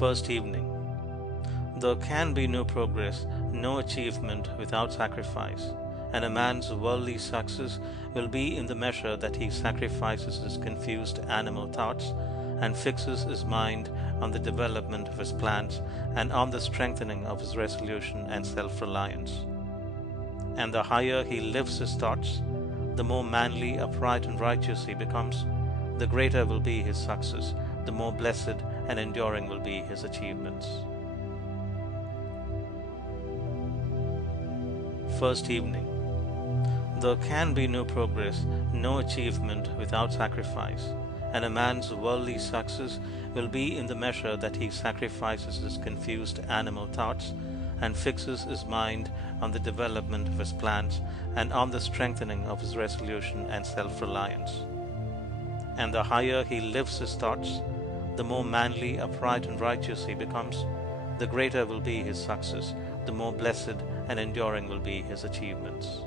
First evening. There can be no progress, no achievement without sacrifice, and a man's worldly success will be in the measure that he sacrifices his confused animal thoughts and fixes his mind on the development of his plans and on the strengthening of his resolution and self-reliance. And the higher he lifts his thoughts, the more manly, upright, and righteous he becomes, the greater will be his success, the more blessed and enduring will be his achievements. First evening. There can be no progress, no achievement without sacrifice, and a man's worldly success will be in the measure that he sacrifices his confused animal thoughts and fixes his mind on the development of his plans and on the strengthening of his resolution and self-reliance. And the higher he lifts his thoughts, the more manly, upright, and righteous he becomes, the greater will be his success, the more blessed and enduring will be his achievements.